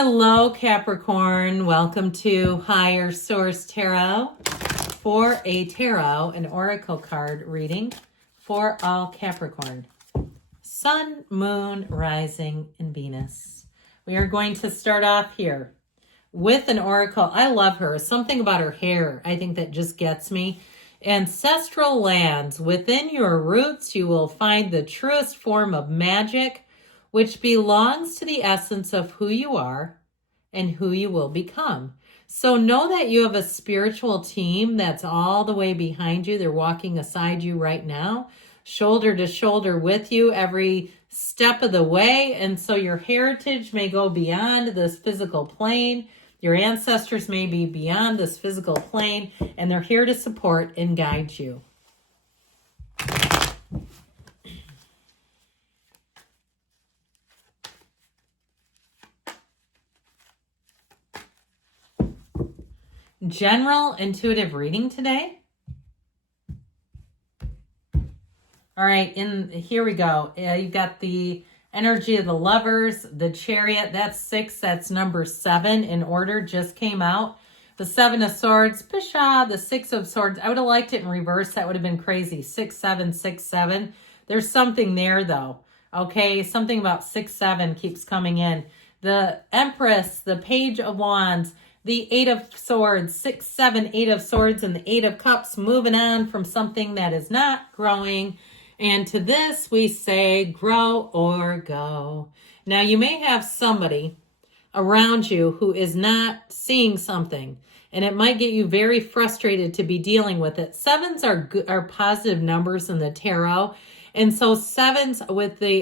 Hello, Capricorn. Welcome to Higher Source Tarot for a tarot and oracle card reading for all Capricorn. Sun, Moon, Rising, and Venus. We are going to start off here with an oracle. I love her. Something about her hair, I think, that just gets me. Ancestral lands. Within your roots, you will find the truest form of magic, which belongs to the essence of who you are and who you will become. So know that you have a spiritual team that's all the way behind you. They're walking beside you right now, shoulder to shoulder with you every step of the way. And so your heritage may go beyond this physical plane. Your ancestors may be beyond this physical plane, and they're here to support and guide you. General intuitive reading today. All right, here we go. You've got the energy of the Lovers, the Chariot. That's 6. That's number 7 in order. Just came out. The 7 of Swords. Pshaw, the 6 of Swords. I would have liked it in reverse. That would have been crazy. 6, 7, 6, 7. There's something there, though. Okay, something about 6, 7 keeps coming in. The Empress, the Page of Wands, the 8 of Swords, 6, 7, 8 of Swords, and the 8 of Cups, moving on from something that is not growing. And to this, we say, grow or go. Now, you may have somebody around you who is not seeing something, and it might get you very frustrated to be dealing with it. 7s are positive numbers in the tarot. And so 7s,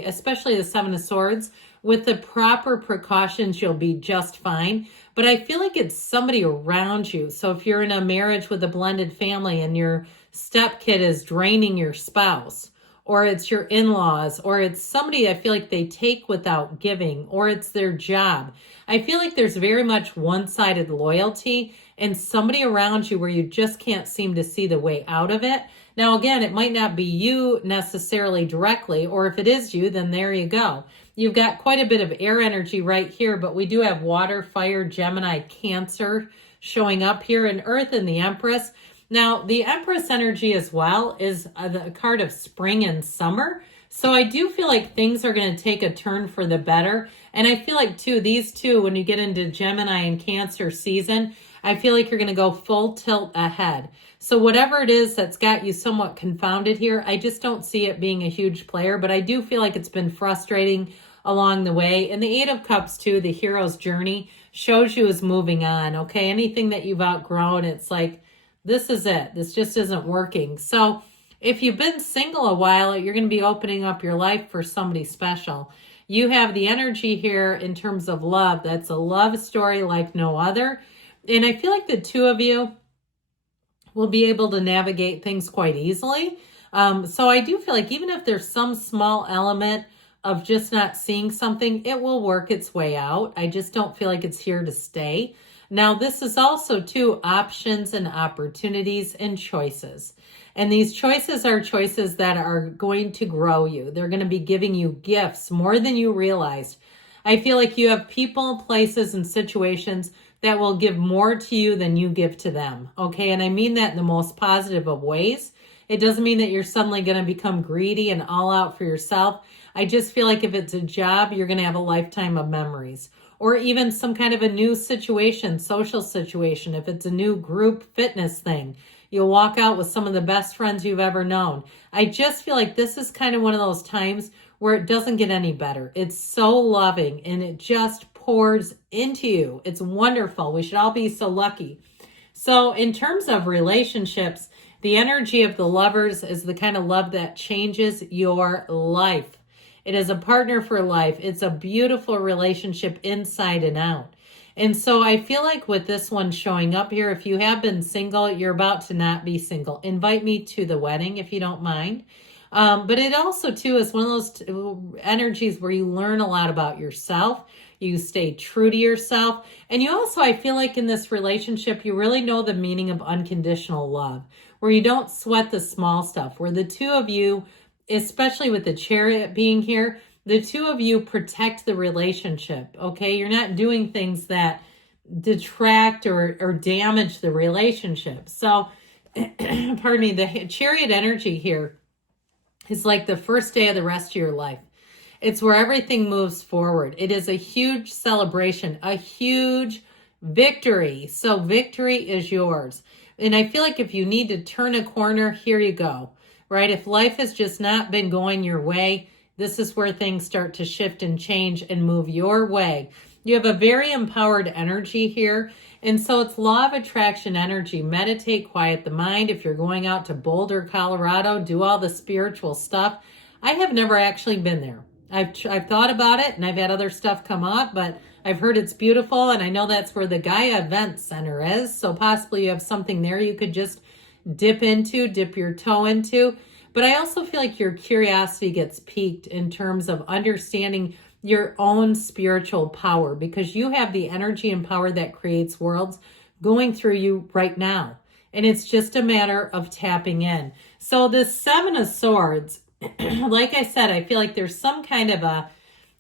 especially the 7 of Swords, with the proper precautions, you'll be just fine. But I feel like it's somebody around you. So if you're in a marriage with a blended family and your stepkid is draining your spouse, or it's your in-laws, or it's somebody I feel like they take without giving, or it's their job. I feel like there's very much one-sided loyalty and somebody around you where you just can't seem to see the way out of it. Now, again, it might not be you necessarily directly, or if it is you, then there you go. You've got quite a bit of air energy right here, but we do have water, fire, Gemini, Cancer showing up here, and Earth and the Empress. Now, the Empress energy as well is the card of spring and summer. So I do feel like things are going to take a turn for the better. And I feel like, too, these two, when you get into Gemini and Cancer season, I feel like you're going to go full tilt ahead. So whatever it is that's got you somewhat confounded here, I just don't see it being a huge player. But I do feel like it's been frustrating along the way. And the 8 of Cups, too, the hero's journey, shows you as moving on. Okay, anything that you've outgrown, it's like, this is it. This just isn't working. So if you've been single a while, you're going to be opening up your life for somebody special. You have the energy here in terms of love. That's a love story like no other. And I feel like the two of you will be able to navigate things quite easily. So I do feel like even if there's some small element of just not seeing something, it will work its way out. I just don't feel like it's here to stay. Now, this is also, too, options and opportunities and choices. And these choices are choices that are going to grow you. They're going to be giving you gifts more than you realized. I feel like you have people, places, and situations that will give more to you than you give to them. Okay, and I mean that in the most positive of ways. It doesn't mean that you're suddenly going to become greedy and all out for yourself. I just feel like if it's a job, you're going to have a lifetime of memories. Or even some kind of a new situation, social situation. If it's a new group fitness thing, you'll walk out with some of the best friends you've ever known. I just feel like this is kind of one of those times where it doesn't get any better. It's so loving and it just pours into you. It's wonderful. We should all be so lucky. So in terms of relationships, the energy of the Lovers is the kind of love that changes your life. It is a partner for life. It's a beautiful relationship inside and out. And so I feel like with this one showing up here, if you have been single, you're about to not be single. Invite me to the wedding if you don't mind. But it also, too, is one of those energies where you learn a lot about yourself. You stay true to yourself. And you also, I feel like in this relationship, you really know the meaning of unconditional love, where you don't sweat the small stuff, where the two of you, especially with the Chariot being here, the two of you protect the relationship, okay? You're not doing things that detract or damage the relationship. So, pardon me, the Chariot energy here is like the first day of the rest of your life. It's where everything moves forward. It is a huge celebration, a huge victory. So victory is yours. And I feel like if you need to turn a corner, here you go, right? If life has just not been going your way, this is where things start to shift and change and move your way. You have a very empowered energy here. And so it's law of attraction energy. Meditate, quiet the mind. If you're going out to Boulder, Colorado, do all the spiritual stuff. I have never actually been there. I've thought about it, and I've had other stuff come up, but I've heard it's beautiful, and I know that's where the Gaia Event Center is. So possibly you have something there you could just dip your toe into. But I also feel like your curiosity gets piqued in terms of understanding your own spiritual power, because you have the energy and power that creates worlds going through you right now. And it's just a matter of tapping in. So this Seven of Swords, like I said, I feel like there's some kind of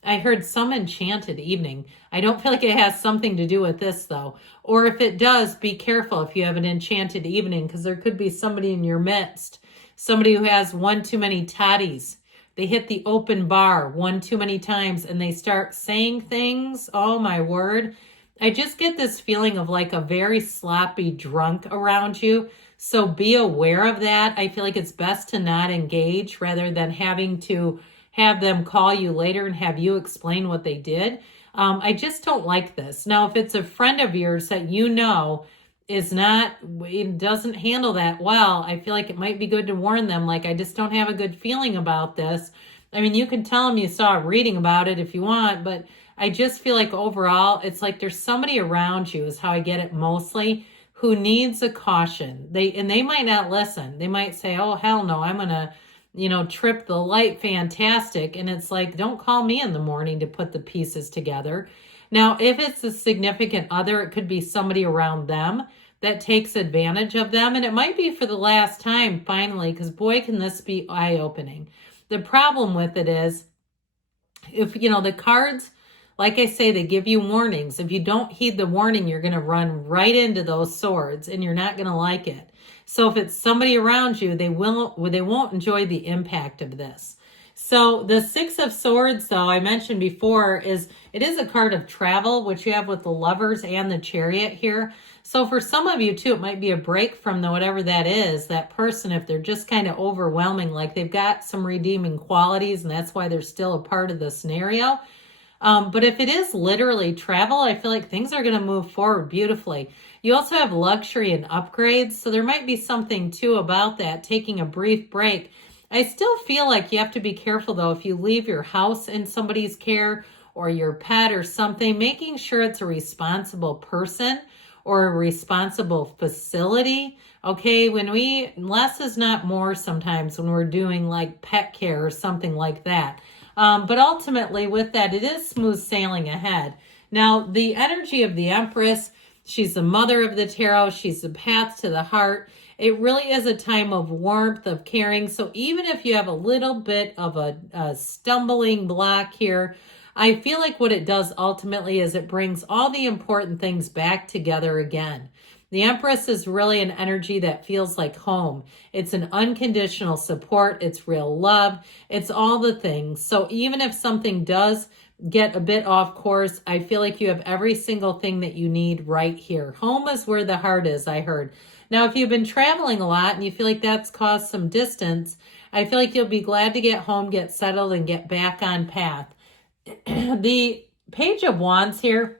I heard some enchanted evening. I don't feel like it has something to do with this though. Or if it does, be careful if you have an enchanted evening, because there could be somebody in your midst, somebody who has one too many toddies. They hit the open bar one too many times and they start saying things. Oh my word. I just get this feeling of like a very sloppy drunk around you. So be aware of that. I feel like it's best to not engage rather than having to have them call you later and have you explain what they did. I just don't like this. Now, if it's a friend of yours that you know it doesn't handle that well, I feel like it might be good to warn them, like, I just don't have a good feeling about this. I mean, you can tell them you saw a reading about it if you want, but I just feel like overall, it's like there's somebody around you, is how I get it mostly, who needs a caution. They might not listen. They might say, oh, hell no, I'm going to, trip the light. Fantastic. And it's like, don't call me in the morning to put the pieces together. Now, if it's a significant other, it could be somebody around them that takes advantage of them. And it might be for the last time, finally, because boy, can this be eye-opening. The problem with it is, if, the cards, like I say, they give you warnings. If you don't heed the warning, you're going to run right into those swords and you're not going to like it. So if it's somebody around you, they won't enjoy the impact of this. So the Six of Swords, though, I mentioned before, it is a card of travel, which you have with the Lovers and the Chariot here. So for some of you, too, it might be a break from whatever that is, that person, if they're just kind of overwhelming, like they've got some redeeming qualities, and that's why they're still a part of the scenario. But if it is literally travel, I feel like things are going to move forward beautifully. You also have luxury and upgrades, so there might be something, too, about that, taking a brief break. I still feel like you have to be careful, though, if you leave your house in somebody's care or your pet or something, making sure it's a responsible person or a responsible facility. Okay, less is not more sometimes when we're doing like pet care or something like that. But ultimately with that, it is smooth sailing ahead. Now, the energy of the Empress, she's the mother of the tarot. She's the path to the heart. It really is a time of warmth, of caring. So even if you have a little bit of a stumbling block here, I feel like what it does ultimately is it brings all the important things back together again. The Empress is really an energy that feels like home. It's an unconditional support. It's real love. It's all the things. So even if something does get a bit off course, I feel like you have every single thing that you need right here. Home is where the heart is, I heard. Now, if you've been traveling a lot and you feel like that's caused some distance, I feel like you'll be glad to get home, get settled, and get back on path. The Page of Wands here,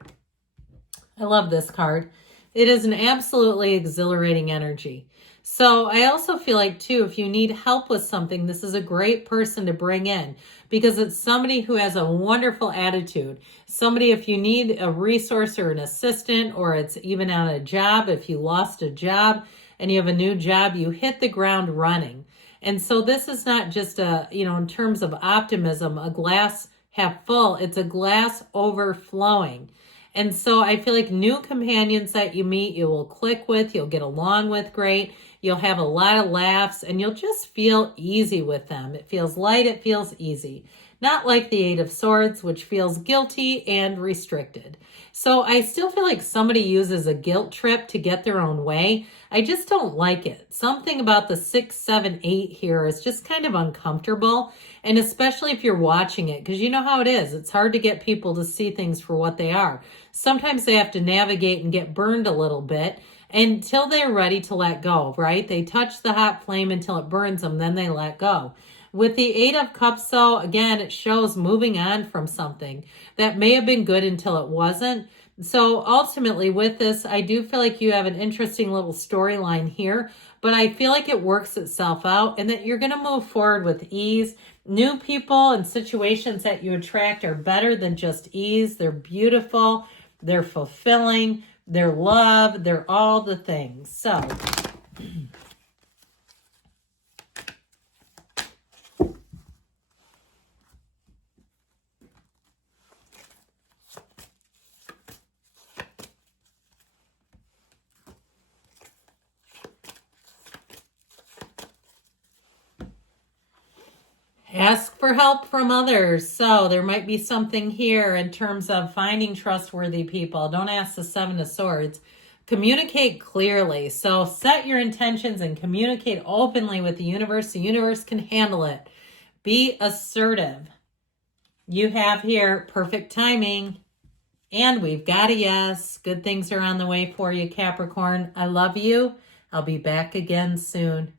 I love this card. It is an absolutely exhilarating energy. So I also feel like, too, if you need help with something, this is a great person to bring in because it's somebody who has a wonderful attitude. Somebody, if you need a resource or an assistant, or it's even on a job, if you lost a job and you have a new job, you hit the ground running. And so this is not just in terms of optimism, a glass half full, it's a glass overflowing. And so I feel like new companions that you meet, you will click with, you'll get along with great. You'll have a lot of laughs and you'll just feel easy with them. It feels light, it feels easy. not like the Eight of Swords, which feels guilty and restricted. So I still feel like somebody uses a guilt trip to get their own way. I just don't like it. Something about the 6, 7, 8 here is just kind of uncomfortable. And especially if you're watching it, because you know how it is. It's hard to get people to see things for what they are. Sometimes they have to navigate and get burned a little bit until they're ready to let go, right? They touch the hot flame until it burns them, then they let go. With the Eight of Cups, though, again, it shows moving on from something that may have been good until it wasn't. So ultimately with this, I do feel like you have an interesting little storyline here, but I feel like it works itself out and that you're going to move forward with ease. New people and situations that you attract are better than just ease. They're beautiful. They're fulfilling. They're love. They're all the things. So ask for help from others. So there might be something here in terms of finding trustworthy people. Don't ask the Seven of Swords. Communicate clearly. So set your intentions and communicate openly with the universe. The universe can handle it. Be assertive. You have here perfect timing. And we've got a yes. Good things are on the way for you, Capricorn. I love you. I'll be back again soon.